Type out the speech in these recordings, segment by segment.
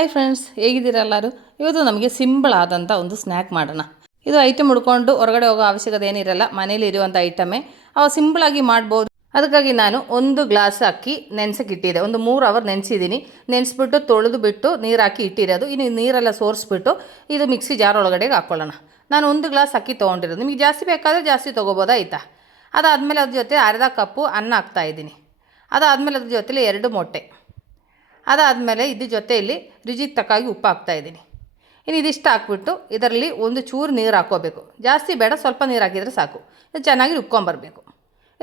Hi friends, ಹೇಗಿದ್ದೀರಾ ಎಲ್ಲರೂ? ಇವತ್ತು ನಮಗೆ ಸಿಂಪಲ್ ಆದಂಥ ಒಂದು ಸ್ನ್ಯಾಕ್ ಮಾಡೋಣ. ಇದು ಐಟಮ್ ಹುಡ್ಕೊಂಡು ಹೊರಗಡೆ ಹೋಗೋ ಅವಶ್ಯಕತೆ ಏನಿರಲ್ಲ, ಮನೇಲಿ ಇರುವಂಥ ಐಟಮೇ. ಅವು ಸಿಂಪಲಾಗಿ ಮಾಡ್ಬೋದು. ಅದಕ್ಕಾಗಿ ನಾನು 1 ಗ್ಲಾಸ್ ಅಕ್ಕಿ ನೆನೆಸಕ್ಕೆ ಇಟ್ಟಿದ್ದೆ. ಒಂದು 3 ಅವರ್ ನೆನೆಸಿದ್ದೀನಿ. ನೆನೆಸ್ಬಿಟ್ಟು ತೊಳೆದು ಬಿಟ್ಟು ನೀರು ಹಾಕಿ ಇಟ್ಟಿರೋದು. ಇನ್ನು ನೀರೆಲ್ಲ ಸೋರಿಸ್ಬಿಟ್ಟು ಇದು ಮಿಕ್ಸಿ ಜಾರ್ ಒಳಗಡೆಗೆ ಹಾಕ್ಕೊಳ್ಳೋಣ. ನಾನು 1 ಗ್ಲಾಸ್ ಅಕ್ಕಿ ತೊಗೊಂಡಿರೋದು. ನಿಮಗೆ ಜಾಸ್ತಿ ಬೇಕಾದರೆ ಜಾಸ್ತಿ ತೊಗೋಬೋದಾಯ್ತಾ. ಅದಾದಮೇಲೆ ಅದ್ರ ಜೊತೆ ಅರ್ಧ ಕಪ್ಪು ಅನ್ನ ಹಾಕ್ತಾಯಿದ್ದೀನಿ. ಅದಾದಮೇಲೆ ಅದ್ರ ಜೊತೆಲಿ 2 ಮೊಟ್ಟೆ. ಅದಾದಮೇಲೆ ಇದ್ರ ಜೊತೆಯಲ್ಲಿ ರುಚಿಗೆ ತಕ್ಕಾಗಿ ಉಪ್ಪು ಹಾಕ್ತಾಯಿದ್ದೀನಿ. ಇನ್ನು ಇದಿಷ್ಟು ಹಾಕ್ಬಿಟ್ಟು ಇದರಲ್ಲಿ ಒಂದು ಚೂರು ನೀರು ಹಾಕ್ಕೋಬೇಕು. ಜಾಸ್ತಿ ಬೇಡ, ಸ್ವಲ್ಪ ನೀರು ಹಾಕಿದರೆ ಸಾಕು. ಇದು ಚೆನ್ನಾಗಿ ರುಬ್ಕೊಂಬರಬೇಕು.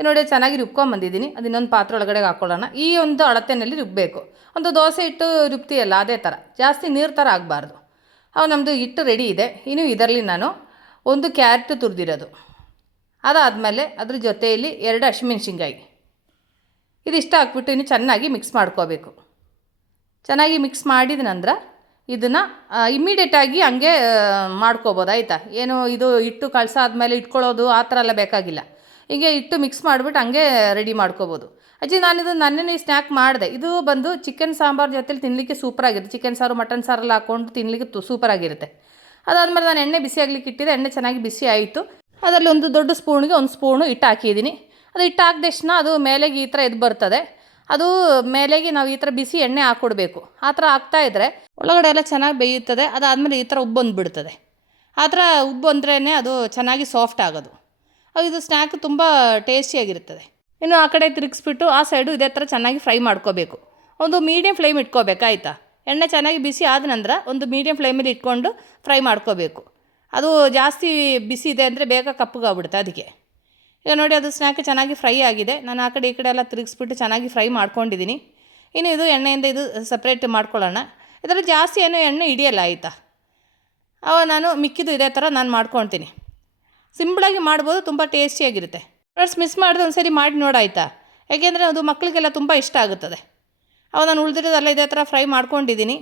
ನೋಡಿ, ಚೆನ್ನಾಗಿ ರುಬ್ಕೊಂಬಂದಿದ್ದೀನಿ. ಅದು ಇನ್ನೊಂದು ಪಾತ್ರೆ ಒಳಗಡೆ ಹಾಕ್ಕೊಳ್ಳೋಣ. ಈ ಒಂದು ಅಳತೆಯಲ್ಲಿ ರುಬ್ಬಬೇಕು. ಒಂದು ದೋಸೆ ಹಿಟ್ಟು ರುಬ್ತೀಯಲ್ಲ ಅದೇ ಥರ, ಜಾಸ್ತಿ ನೀರು ಥರ ಆಗಬಾರ್ದು. ನಮ್ಮದು ಹಿಟ್ಟು ರೆಡಿ ಇದೆ. ಇನ್ನು ಇದರಲ್ಲಿ ನಾನು 1 ಕ್ಯಾರೆಟ್ ತುರಿದಿರೋದು, ಅದಾದಮೇಲೆ ಅದ್ರ ಜೊತೆಯಲ್ಲಿ 2 ಹಸಿಮೆಣ್ಸಿನ್ಕಾಯಿ, ಇದಿಷ್ಟು ಹಾಕ್ಬಿಟ್ಟು ಇನ್ನು ಚೆನ್ನಾಗಿ ಮಿಕ್ಸ್ ಮಾಡ್ಕೋಬೇಕು. ಚೆನ್ನಾಗಿ ಮಿಕ್ಸ್ ಮಾಡಿದ ನಂತರ ಇದನ್ನು ಇಮ್ಮಿಡಿಯೇಟಾಗಿ ಹಂಗೆ ಮಾಡ್ಕೋಬೋದು ಆಯಿತಾ. ಏನು ಇದು ಹಿಟ್ಟು ಕಲಸಾದ್ಮೇಲೆ ಇಟ್ಕೊಳ್ಳೋದು ಆ ಥರ ಎಲ್ಲ ಬೇಕಾಗಿಲ್ಲ. ಹೀಗೆ ಹಿಟ್ಟು ಮಿಕ್ಸ್ ಮಾಡಿಬಿಟ್ಟು ಹಂಗೆ ರೆಡಿ ಮಾಡ್ಕೋಬೋದು. ಅಜ್ಜಿ, ನಾನಿದು ನನ್ನೇ ಸ್ನ್ಯಾಕ್ ಮಾಡಿದೆ. ಇದು ಬಂದು ಚಿಕನ್ ಸಾಂಬಾರು ಜೊತೆಲಿ ತಿನ್ನಲಿಕ್ಕೆ ಸೂಪರಾಗಿರುತ್ತೆ. ಚಿಕನ್ ಸಾರು, ಮಟನ್ ಸಾರೆಲ್ಲ ಹಾಕ್ಕೊಂಡು ತಿನ್ನಲಿಕ್ಕೆ ಸೂಪರಾಗಿರುತ್ತೆ. ಅದಾದಮೇಲೆ ನಾನು ಎಣ್ಣೆ ಬಿಸಿ ಆಗಲಿಕ್ಕೆ ಇಟ್ಟಿದ್ದೆ. ಎಣ್ಣೆ ಚೆನ್ನಾಗಿ ಬಿಸಿ ಆಯಿತು. ಅದರಲ್ಲಿ ಒಂದು ದೊಡ್ಡ ಸ್ಪೂನ್ಗೆ 1 ಸ್ಪೂನು ಹಿಟ್ಟು ಹಾಕಿದ್ದೀನಿ. ಅದು ಹಿಟ್ಟು ಹಾಕಿದ ತಕ್ಷಣ ಅದು ಮೇಲೆಗೆ ಈ ಥರ ಎದ್ದು ಬರ್ತದೆ. ಅದು ಮೇಲೆಗೆ ನಾವು ಈ ಥರ ಬಿಸಿ ಎಣ್ಣೆ ಹಾಕ್ಕೊಡ್ಬೇಕು. ಆ ಥರ ಹಾಕ್ತಾಯಿದ್ರೆ ಒಳಗಡೆ ಎಲ್ಲ ಚೆನ್ನಾಗಿ ಬೇಯುತ್ತದೆ. ಅದಾದಮೇಲೆ ಈ ಥರ ಉಬ್ಬಂದುಬಿಡ್ತದೆ. ಆ ಥರ ಉಬ್ಬಂದ್ರೇ ಅದು ಚೆನ್ನಾಗಿ ಸಾಫ್ಟ್ ಆಗೋದು. ಇದು ಸ್ನ್ಯಾಕ್ ತುಂಬ ಟೇಸ್ಟಿಯಾಗಿರ್ತದೆ. ಇನ್ನು ಆ ಕಡೆ ತಿರುಗಿಸ್ಬಿಟ್ಟು ಆ ಸೈಡು ಇದೇ ಥರ ಚೆನ್ನಾಗಿ ಫ್ರೈ ಮಾಡ್ಕೋಬೇಕು. ಒಂದು ಮೀಡಿಯಮ್ ಫ್ಲೇಮ್ ಇಟ್ಕೋಬೇಕು ಆಯಿತಾ. ಎಣ್ಣೆ ಚೆನ್ನಾಗಿ ಬಿಸಿ ಆದ ನಂತರ ಒಂದು ಮೀಡಿಯಮ್ ಫ್ಲೇಮಲ್ಲಿ ಇಟ್ಕೊಂಡು ಫ್ರೈ ಮಾಡ್ಕೋಬೇಕು. ಅದು ಜಾಸ್ತಿ ಬಿಸಿ ಇದೆ ಅಂದರೆ ಬೇಗ ಕಪ್ಪಗಾಗ್ಬಿಡುತ್ತೆ. ಅದಕ್ಕೆ ಈಗ ನೋಡಿ, ಅದು ಸ್ನ್ಯಾಕ್ ಚೆನ್ನಾಗಿ ಫ್ರೈ ಆಗಿದೆ. ನಾನು ಆ ಕಡೆ ಈ ಕಡೆ ಎಲ್ಲ ತಿರುಗಿಸ್ಬಿಟ್ಟು ಚೆನ್ನಾಗಿ ಫ್ರೈ ಮಾಡ್ಕೊಂಡಿದ್ದೀನಿ. ಇನ್ನು ಇದು ಎಣ್ಣೆಯಿಂದ ಇದು ಸಪ್ರೇಟ್ ಮಾಡ್ಕೊಳ್ಳೋಣ. ಇದರಲ್ಲಿ ಜಾಸ್ತಿ ಏನು ಎಣ್ಣೆ ಹಿಡಿಯಲ್ಲ ಆಯಿತಾ. ನಾನು ಮಿಕ್ಕಿದ್ದು ಇದೇ ಥರ ನಾನು ಮಾಡ್ಕೊಳ್ತೀನಿ. ಸಿಂಪಳಾಗಿ ಮಾಡ್ಬೋದು, ತುಂಬ ಟೇಸ್ಟಿಯಾಗಿರುತ್ತೆ. ಫ್ರೆಂಡ್ಸ್, ಮಿಸ್ ಮಾಡಿದ್ರೆ ಒಂದು ಸರಿ ಮಾಡಿ ನೋಡಾಯ್ತಾ. ಯಾಕೆಂದರೆ ಅದು ಮಕ್ಕಳಿಗೆಲ್ಲ ತುಂಬ ಇಷ್ಟ ಆಗುತ್ತದೆ. ನಾನು ಉಳಿದಿರೋದೆಲ್ಲ ಇದೇ ಥರ ಫ್ರೈ ಮಾಡ್ಕೊಂಡಿದ್ದೀನಿ.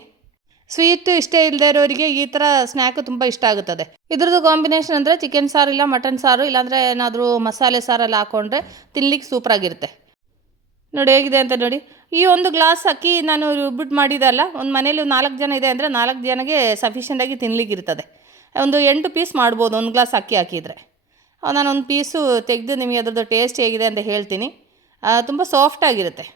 ಸ್ವೀಟ್ ಇಷ್ಟ ಇಲ್ಲದೇ ಇರೋರಿಗೆ ಈ ಥರ ಸ್ನ್ಯಾಕು ತುಂಬ ಇಷ್ಟ ಆಗುತ್ತದೆ. ಇದ್ರದ್ದು ಕಾಂಬಿನೇಷನ್ ಅಂದರೆ ಚಿಕನ್ ಸಾರು ಇಲ್ಲ ಮಟನ್ ಸಾರು, ಇಲ್ಲಾಂದರೆ ಏನಾದರೂ ಮಸಾಲೆ ಸಾರೆಲ್ಲ ಹಾಕ್ಕೊಂಡ್ರೆ ತಿನ್ಲಿಕ್ಕೆ ಸೂಪರಾಗಿರುತ್ತೆ. ನೋಡಿ ಹೇಗಿದೆ ಅಂತ ನೋಡಿ. ಈ 1 ಗ್ಲಾಸ್ ಅಕ್ಕಿ ನಾನು ರುಬ್ಬಿಟ್ಟು ಮಾಡಿದಲ್ಲ, ಒಂದು ಮನೇಲಿ 4 ಜನ ಇದೆ ಅಂದರೆ 4 ಜನಕ್ಕೆ ಸಫಿಷಿಯೆಂಟಾಗಿ ತಿನ್ನಲಿಕ್ಕಿರ್ತದೆ. ಒಂದು 8 ಪೀಸ್ ಮಾಡ್ಬೋದು 1 ಗ್ಲಾಸ್ ಅಕ್ಕಿ ಹಾಕಿದರೆ. ನಾನು ಒಂದು ಪೀಸು ತೆಗೆದು ನಿಮಗೆ ಅದರದ್ದು ಟೇಸ್ಟ್ ಹೇಗಿದೆ ಅಂತ ಹೇಳ್ತೀನಿ. ತುಂಬ ಸಾಫ್ಟಾಗಿರುತ್ತೆ.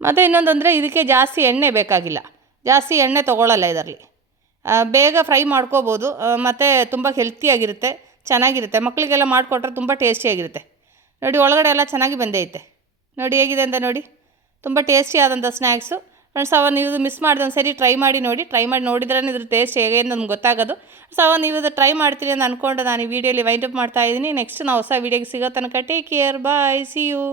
ಮತ್ತು ಇನ್ನೊಂದಂದರೆ ಇದಕ್ಕೆ ಜಾಸ್ತಿ ಎಣ್ಣೆ ಬೇಕಾಗಿಲ್ಲ. ಜಾಸ್ತಿ ಎಣ್ಣೆ ತೊಗೊಳ್ಳಲ್ಲ ಇದರಲ್ಲಿ. ಬೇಗ ಫ್ರೈ ಮಾಡ್ಕೋಬೋದು. ಮತ್ತು ತುಂಬ ಹೆಲ್ತಿಯಾಗಿರುತ್ತೆ, ಚೆನ್ನಾಗಿರುತ್ತೆ. ಮಕ್ಕಳಿಗೆಲ್ಲ ಮಾಡಿಕೊಟ್ರೆ ತುಂಬ ಟೇಸ್ಟಿಯಾಗಿರುತ್ತೆ. ನೋಡಿ, ಒಳಗಡೆ ಎಲ್ಲ ಚೆನ್ನಾಗಿ ಬಂದೈತೆ. ನೋಡಿ ಹೇಗಿದೆ ಅಂತ ನೋಡಿ. ತುಂಬ ಟೇಸ್ಟಿ ಆದಂಥ ಸ್ನ್ಯಾಕ್ಸು. ಫ್ರೆಂಡ್ಸ್, ನೀವು ಮಿಸ್ ಮಾಡಿದ ಒಂದು ಸರಿ ಟ್ರೈ ಮಾಡಿ ನೋಡಿ. ಟ್ರೈ ಮಾಡಿ ನೋಡಿದ್ರೇ ಇದ್ರ ಟೇಸ್ಟ್ ಹೇಗೆ ಅಂತ ನಮ್ಗೆ ಗೊತ್ತಾಗೋದು. ನೀವು ಇದು ಟ್ರೈ ಮಾಡ್ತೀರಿ ಅಂತ ಅಂದ್ಕೊಂಡು ನಾನು ಈ ವಿಡಿಯೋಲಿ ವೈಂಡ್ ಅಪ್ ಮಾಡ್ತಾಯಿದ್ದೀನಿ. ನೆಕ್ಸ್ಟ್ ನಾವು ಹೊಸ ವೀಡಿಯೋಗೆ ಸಿಗೋ ತನಕ take care, bye, see you.